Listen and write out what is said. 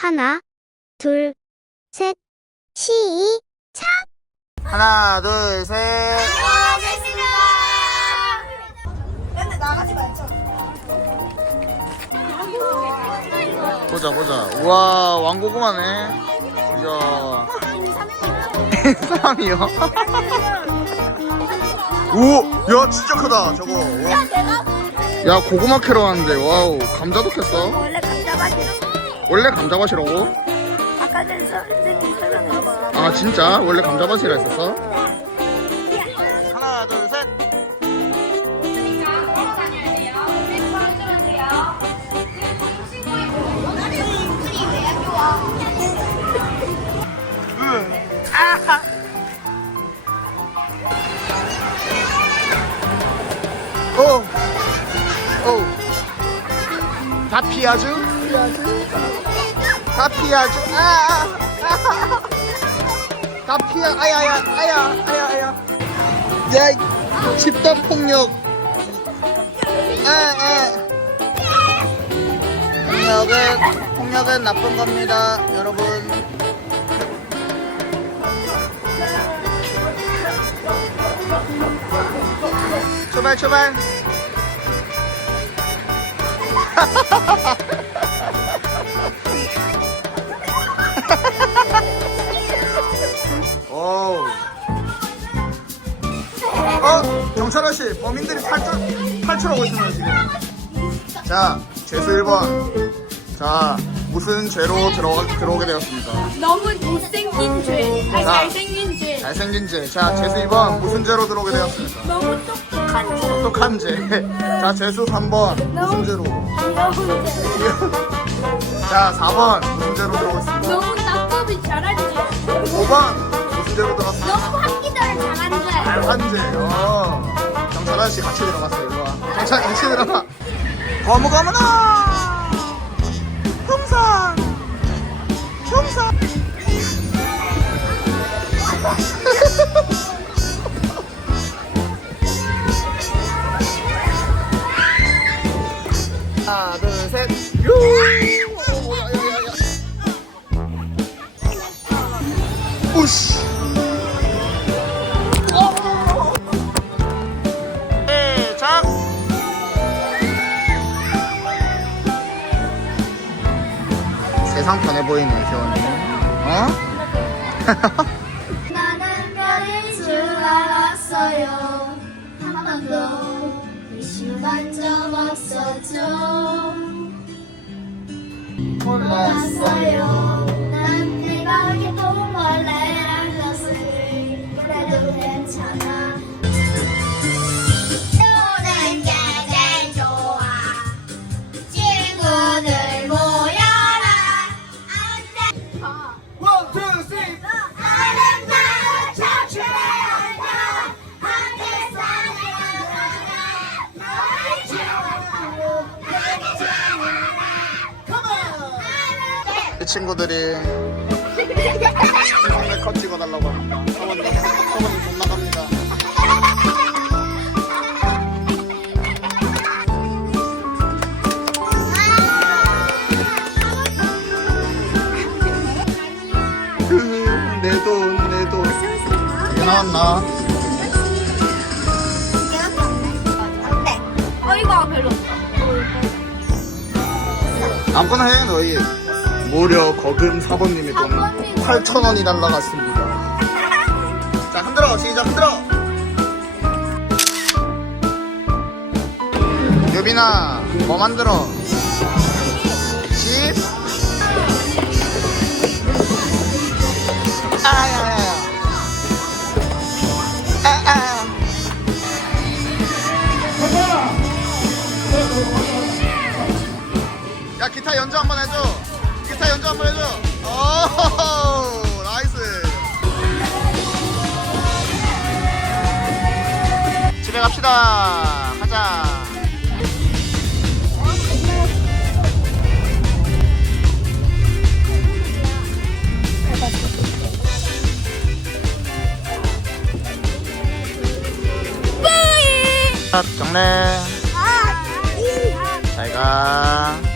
하나, 둘, 셋, 시작! 하나, 둘, 셋. 근데 나가지 말자. 보자, 보자. 우와, 왕고구마네. 이야. 사람이요? 오, 야, 진짜 크다, 저거. 와. 야, 고구마 캐러 왔는데, 와우, 감자도 캤어? 원래 감자밭이라 원래 감자밭이라고? 아까 전에 선생님 설명했어. 아, 진짜? 원래 감자밭이라 했었어? 하나, 둘, 셋. 오, 오, 다 피하죠? 다 피하죠? 아, 아, 아. 다 피하, 아야, 아야, 아야, 아야, 아야. 야, 이 집단 폭력. 아, 아. 폭력은, 폭력은 나쁜 겁니다, 여러분. 출발, 출발. 어, 경찰 아저씨, 범인들이 탈출, 탈출하고 있습니다, 지금. 자, 죄수 1번. 자, 무슨 죄로 들어가, 들어오게 되었습니까? 너무 못생긴 죄. 아니, 자. 잘생긴 죄. 잘생긴 죄. 자, 죄수 2번. 무슨 죄로 들어오게 되었습니까? 너무 똑똑한 죄. 똑똑한 죄. 자, 죄수 3번. 무슨 죄로? 반가운 죄. 자, 4번. 무슨 죄로 들어오겠습니까? 너무 낙법이 잘한 죄. 5번. 죄로 들어갔습니까? 너무 학기들을 잘한 죄. 한재, 어. 경찰 아저씨 같이 들어갔어요, 이리 와. 경찰 같이 들어가. 거무거무나! 풍선! 풍선! 하나, 둘, 셋. 유! 세상 편해 보이네, 시원이. 어? 나는 별일 줄 알았어요. 한 번도 의심한 적 없었죠. 몰랐어요. 난 내가 이렇게 동벌레란 것을 그래도 괜 친구들이 인상에 컷 찍어달라고 합니다. 사모님, 사모님 못 나갑니다. 내 돈, 내 돈. 이게 나왔나? 어 이거 별로 없다 아무거나 해, 너희. 무려 거금 사모님의 돈 사모님. 8,000원이 날라갔습니다. 자, 흔들어. 시작, 흔들어. 유빈아, 뭐 만들어? 집? 아야야야. 아, 아. 야, 기타 연주 한번 해줘. 연주 한번 해줘. 나이스. 집에 갑시다. 가자. 정래 아, 아, 아. 잘가